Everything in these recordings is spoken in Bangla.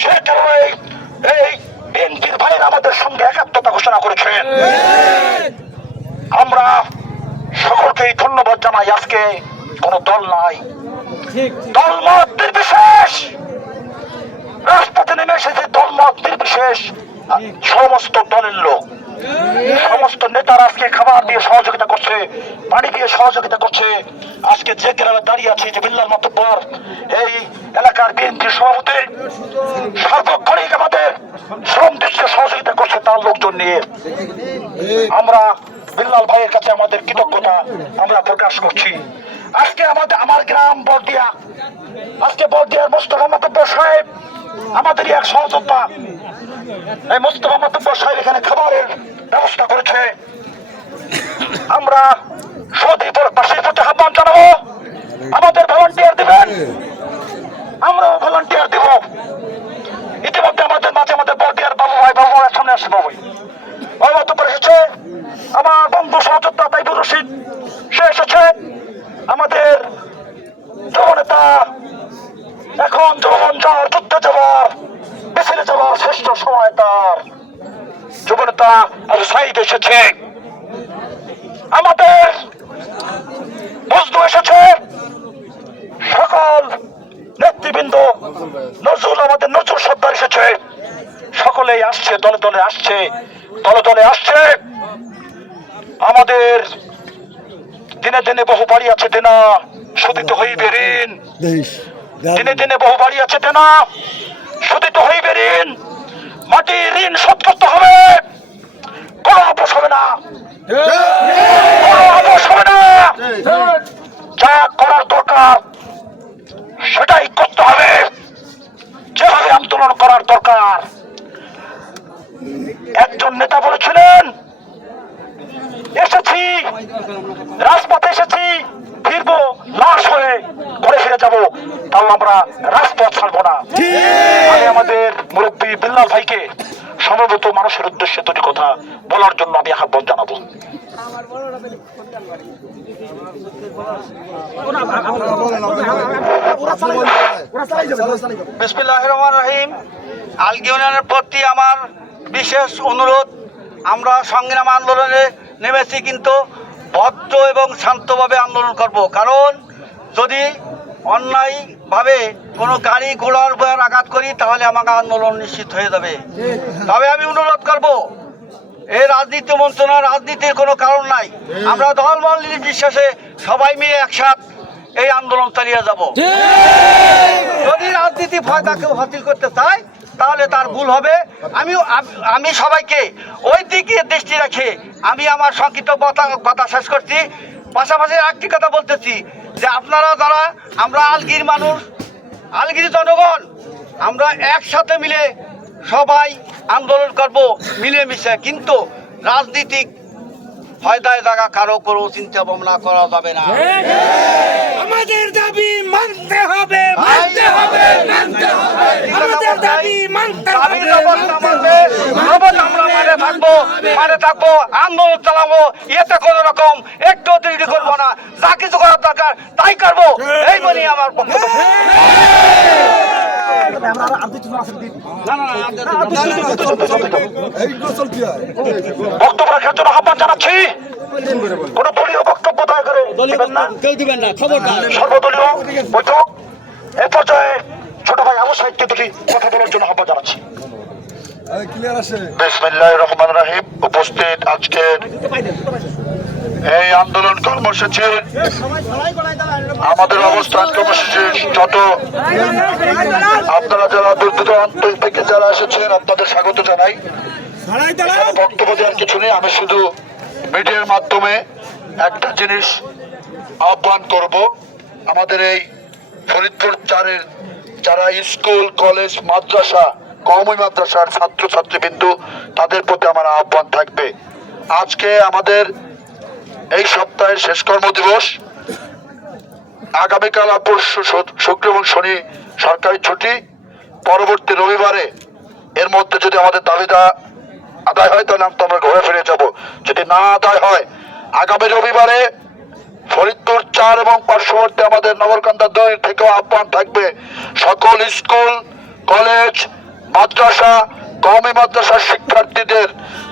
সে কারণে এই বিএনপির ভাইয়ের আমাদের সঙ্গে একাত্মতা ঘোষণা করেছেন। আমরা সকলকেই ধন্যবাদ জানাই আজকে কোনো দল নাই। দলমত নির্বিশেষ! রাস্তাতে নেমে এসেছে দলমত নির্বিশেষ। সমস্ত দলের লোক। সমস্ত নেতারা আজকে খাবার দিয়ে সহযোগিতা করছে পানি দিয়ে সহযোগিতা করছে। আজকে যে গ্রামে দাঁড়িয়ে আছে, যে বিল্লাল মাতব্বর এই এলাকার বিএনপি সভাপতি, সার্বক্ষণিক আমাদের শ্রম দৃশ্যে সহযোগিতা করছে তার লোকজন নিয়ে। আমরা বিল্লাল ভাইয়ের কাছে আমাদের কৃতজ্ঞতা আমরা প্রকাশ করছি। আজকে আমাদের আমার গ্রাম বর্দিয়া, আজকে বর্দিয়ার মোস্তফা মাতব্বর সাহেব আমাদেরই এক সহযোদ্ধা, এই মুস্তফা মাতব্ব সাহেব এখানে খাবারের ব্যবস্থা করেছে। আমরা সৌদি পাশের প্রতি আহ্বান জানাব। আমাদের ভলান্টিয়ার দিবেন। আমরাও ভলান্টিয়ার দিব। ইতিমধ্যে আমাদের মাঝে আমাদের বর্দিয়ার বাবু ভাই বাবু ভাইয়ের সামনে আসে বাবু ওই মাতব্বর এসেছে আমার বন্ধু সহযোদ্ধা তাইবুর রশিদ সে এসেছে আমাদের যুবনেতা এখন যৌবন যাওয়ার যুদ্ধে যাওয়ার মিছিলে যাওয়ার শ্রেষ্ঠ সময় তার যুবনেতা আবু সাইদ এসেছে। আমাদের বজলু এসেছে। সকল নেতৃবৃন্দ নজরুল আমাদের নজরুল সর্দার এসেছে। সকলেই আসছে দলে দলে আসছে দলে দলে আসছে। আমাদের দিনে দিনে বহু বাড়ি আছে দেনা শুধিত হইবে ঋণ দিনে দিনে বহু বাড়ি আছে দেনা শুধিত হইবে ঋণ মাটির ঋণ শোধ করতে হবে। কোনো আপোষ হবে না। কোনো আপোষ হবে না। যা করার দরকার সেটাই করতে হবে। যেভাবে আন্দোলন করার দরকার। একজন নেতা বলেছিলেন এসেছি রাজপথে এসেছি ফিরবো লাশ হয়ে ঘরে ফিরে যাব। তাও আমরা রাজপথ ছাড়বো না। আমাদের মুরব্বী বিল্লাল ভাইকে সমবেত মানুষের উদ্দেশ্যে দুটি কথা বলার জন্য আমি আহ্বান জানাব। রহিম আলগি ইউনিয়নের প্রতি আমার বিশেষ অনুরোধ, আমরা সংগ্রাম আন্দোলনে নেমেছি কিন্তু ভদ্র এবং শান্তভাবে আন্দোলন করব। কারণ যদি অন্যায়ভাবে কোনো গাড়ি ঘোড়ার উপর আঘাত করি, তাহলে আমাকে আন্দোলন নিশ্চিত হয়ে যাবে। তবে আমি অনুরোধ করব এই রাজনীতি মন্ত্রণা রাজনীতির কোনো কারণ নাই। আমরা দলমল নির্বিশেষে সবাই মিলে একসাথ এই আন্দোলন চালিয়ে যাব। যদি রাজনীতি ফায়দা কেউ হাসিল করতে চায়, তাহলে তার ভুল হবে। আমি আমি সবাইকে ওই দিকে দৃষ্টি রাখে আমি আমার সংক্ষিপ্ত কথা কথা শেষ করছি। পাশাপাশি একটি কথা বলতেছি। যে আপনারা যারা আমরা আলগির মানুষ আলগির জনগণ আমরা একসাথে মিলে সবাই আন্দোলন করব মিলেমিশে। কিন্তু রাজনীতিক ফয়দায় জায়গা কারও কোনো চিন্তা ভাবনা করা যাবে না। আমাদের দাবি মানতে হবে মানতে হবে মানতে হবে। আমাদের দাবি মানতে হবে আমরা মাঠে থাকব আন্দোলন চালাবো এতে কোনো রকম একটু দেরি করব না যা কিছু করার দরকার তাই করব এই বলি আমার বক্তব্য রাখার জন্য আহ্বান জানাচ্ছি কোন দলীয় বক্তব্য দয়া করে দিবেন না কেউ দিবেন না খবরদার সর্বদলীয় বৈঠক এ পর্যায়ে ছোট ভাই আবু সাহিত্য দুটি কথা বলার জন্য আহ্বান জানাচ্ছি বিসমিল্লাহ রহমান রাহিম। উপস্থিত আজকের এই আন্দোলন কর্মসূচি আমাদের অবস্থান কর্মসূচি যত আপনারা যারা দূর দূরান্ত থেকে যারা এসেছেন, আপনাদের স্বাগত জানাই। বক্তব্য দেওয়ার কিছু নেই। আমি শুধু মিডিয়ার মাধ্যমে একটা জিনিস আহ্বান করব। আমাদের এই ফরিদপুর চারের যারা স্কুল, কলেজ, মাদ্রাসা কওমি মাদ্রাসার ছাত্র ছাত্রীবৃন্দু তাদের প্রতি আমার আহ্বান থাকবে। আজকে আমাদের এই সপ্তাহের শেষ কর্মদিবস। আগামীকাল আর পরশু শুক্র এবং শনি সরকারি ছুটি। পরবর্তী রবিবারে এর মধ্যে যদি আমাদের দাবিদা আদায় হয়, তাহলে আমরা- আমরা ঘরে ফিরে যাব। যদি না আদায় হয়, আগামী রবিবারে ফরিদপুর চার এবং পার্শ্ববর্তী আমাদের নগরকান্দা দুই থেকেও আহ্বান থাকবে। সকল স্কুল, কলেজ মাদ্রাসা কমে মাদ্রাসার শিক্ষার্থীদের,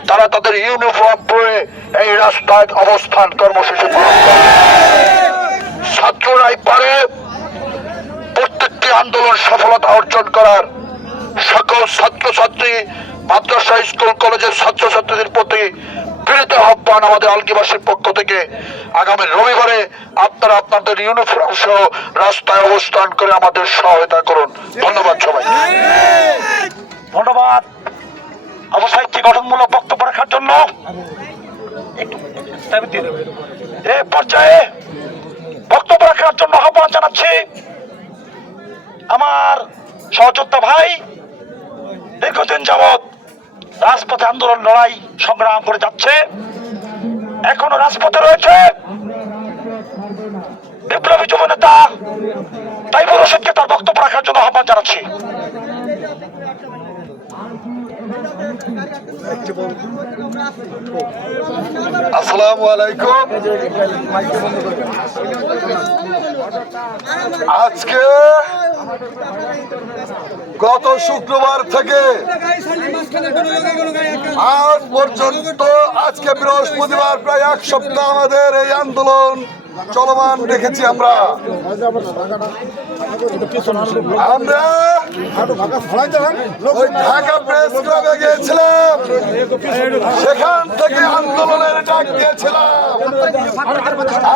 তারা তাদের ইউনিফর্ম পরে এই রাস্তায় অবস্থান কর্মসূচি ছাত্ররাই পারে প্রত্যেকটি আন্দোলন সফলতা অর্জন করার। সকল ছাত্রছাত্রী মাদ্রাসা, স্কুল, কলেজের ছাত্রছাত্রীদের প্রতি বিনীত আহ্বান আমাদের আলগিবাসীর পক্ষ থেকে আগামী রবিবারে আপনারা আপনাদের ইউনিফর্ম সহ রাস্তায় অবস্থান করে আমাদের সহায়তা করুন। ধন্যবাদ সবাই ধন্যবাদ। গঠনমূলক বক্তব্য রাখার জন্য? এ পর্যায়ে বক্তব্য রাখার জন্য আহ্বান জানাচ্ছি আমার সহযোদ্ধা ভাই, দীর্ঘদিন যাবৎ রাজপথে আন্দোলন, লড়াই, সংগ্রাম করে যাচ্ছে। এখনও রাজপথে রয়েছে বিপ্লবী যুব নেতা তাইবুর রশিদকে তার বক্তব্য রাখার জন্য আহ্বান জানাচ্ছি। আসসালামু আলাইকুম। আজকে গত শুক্রবার থেকে আজ পর্যন্ত আজকে বৃহস্পতিবার প্রায় এক সপ্তাহ আমাদের এই আন্দোলন চলমান রেখেছি আমরা। আমরা ঢাকা প্রেস ক্লাবে গিয়েছিলাম। সেখান থেকে আন্দোলনের ডাক দিয়েছিলাম।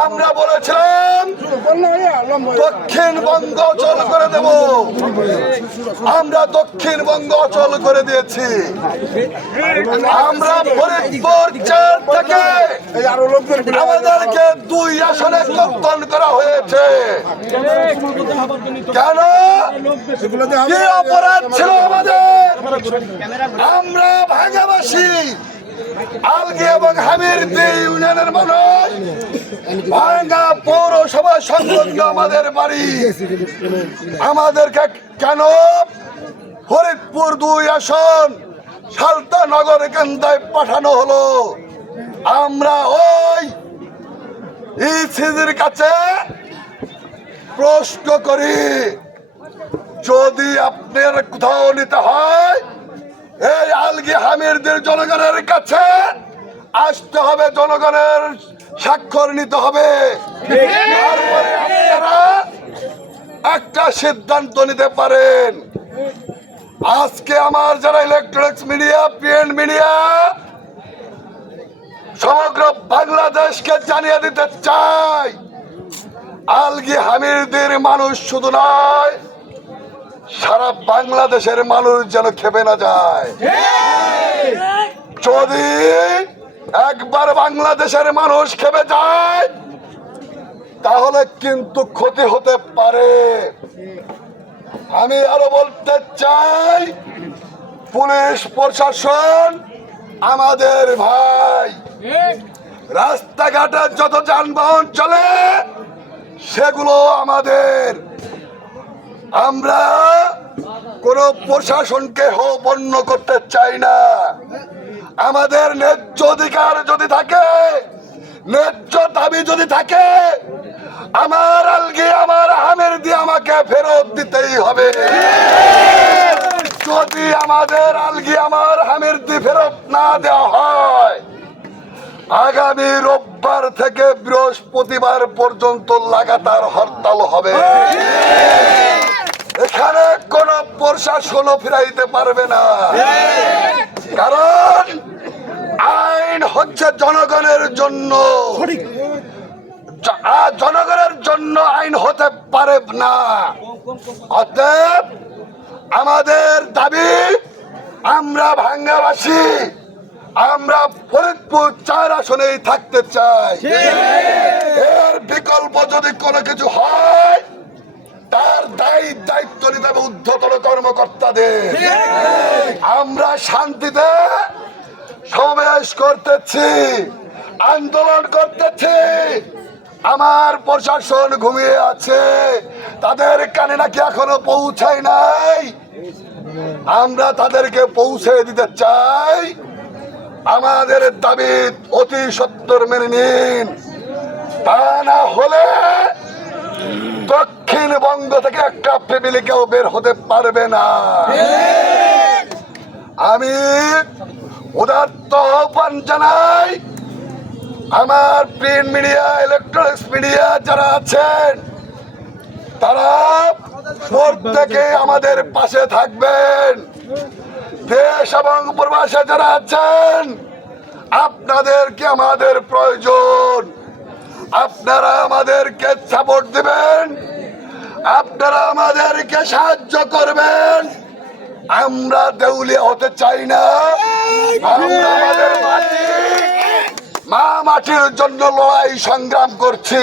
আমরা বলেছিলাম দক্ষিণবঙ্গ অচল করে দেব। আমরা দক্ষিণবঙ্গ অচল করে দিয়েছি। আমরা ফরিদপুর চার থেকে আমাদেরকে দুই আসনে কর্তন করা হয়েছে। কেন? কি অপরাধ ছিল আমাদের? আমরা আলগি এবং ইউনিয়নের মানুষ। ভাঙ্গা পৌরসভা সংলগ্ন আমাদের বাড়ি। আমাদেরকে কেন? ফরিদপুর দুই আসন সালতা নগর কেন্দ্রায় পাঠানো হলো। আমরা ওই ইসিজির কাছে প্রশ্ন করি, যদি আপনার কোথাও নিতে হয়, এই আলগি হামিরদের জনগণের কাছে আসতে হবে, জনগণের স্বাক্ষর নিতে হবে। একটা সিদ্ধান্ত নিতে পারেন। আজকে আমার যারা ইলেকট্রনিক্স মিডিয়া প্রিন্ট মিডিয়া সমগ্র বাংলাদেশকে জানিয়ে দিতে চাই, আলগি হামিরদের মানুষ শুধু নয়, সারা বাংলাদেশের মানুষ যেন খেপে না যায়। যদি একবার বাংলাদেশের মানুষ খেপে যায়, তাহলে কিন্তু ক্ষতি হতে পারে। আমি আরও বলতে চাই, পুলিশ প্রশাসন আমাদের ভাই। রাস্তাঘাটে যত যানবাহন চলে, সেগুলো আমাদের। আমরা কোন প্রশাসনকে হোপন্য করতে চাই না। আমাদের ন্যায্য অধিকার যদি থাকে, ন্যায্য দাবি যদি থাকে, আমার আলগে, আমার আমের দিয়ে আমাকে ফেরত দিতেই হবে। আমাদের আলগি আমার হামের দিয়ে ফেরত না দেওয়া হয়। আগামী রোববার থেকে বৃহস্পতিবার পর্যন্ত লাগাতার হরতাল হবে। এখানে কোন প্রশাসনও ফিরাইতে পারবে না। কারণ আইন হচ্ছে জনগণের জন্য। জনগণের জন্য আইন হতে পারে না। অতএব আমাদের দাবি আমরা ভাঙ্গাবাসী। আমরা ফরিদপুর চার আসনেই থাকতে চাই। এর বিকল্প যদি কোনো কিছু হয়, তার দায়ী দায়িত্ব নিতে হবে ঊর্ধ্বতন কর্মকর্তাদের। আমরা শান্তিতে সমাবেশ করতেছি, আন্দোলন করতেছি। আমার প্রশাসন ঘুমিয়ে আছে, তাদের কানে নাকি এখনও পৌঁছায় নাই। আমরা তাদেরকে পৌঁছে দিতে চাই। আমাদের দাবি অতি সত্তর মেনে নিন। তা না হলে দক্ষিণবঙ্গ থেকে একটা ফ্যামিলি কেউ বের হতে পারবে না। আমি উদাত্ত আহ্বান জানাই আমার প্রিন্ট মিডিয়া ইলেকট্রনিক্স মিডিয়া যারা আছেন, তারা প্রত্যেকে আমাদের পাশে থাকবেন। দেশ এবং প্রবাসে যারা আছেন, আপনাদেরকে আমাদের প্রয়োজন। আপনারা আমাদেরকে সাপোর্ট দিবেন। আপনারা আমাদেরকে সাহায্য করবেন। আমরা দেউলিয়া হতে চাই না। আমরা আমাদের মাটি মা মাটির জন্য লড়াই সংগ্রাম করছি।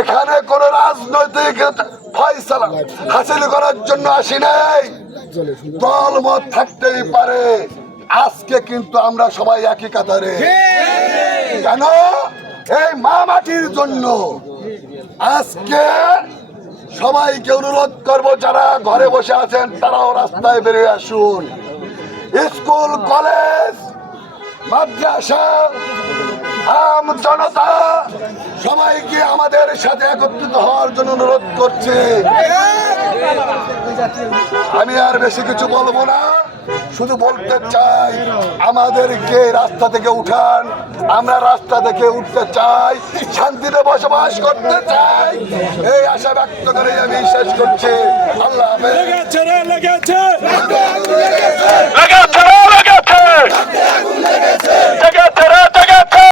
এখানে কোন রাজনৈতিক ফয়সালা হাসিল করার জন্য আসি নাই। দল মত থাকতেই পারে। আজকে কিন্তু আমরা সবাই একই কাতারে। কেন? এই মা মাটির জন্য। আজকে সবাইকে অনুরোধ করব, যারা ঘরে বসে আছেন, তারাও রাস্তায় বেরিয়ে আসুন। স্কুল, কলেজ মাদ্রাসা আম জনতা সবাইকে আমাদের সাথে একত্রিত হওয়ার জন্য অনুরোধ করছি। আমি আর বেশি কিছু বলব না শুধু বলতে চাই আমাদেরকে রাস্তা থেকে উঠান। আমরা রাস্তা থেকে উঠতে চাই শান্তিতে বসবাস করতে চাই। এই আশা ব্যক্ত করে আমি শেষ করছি। আল্লাহ লেগেছে রে লেগেছে। जगात जगात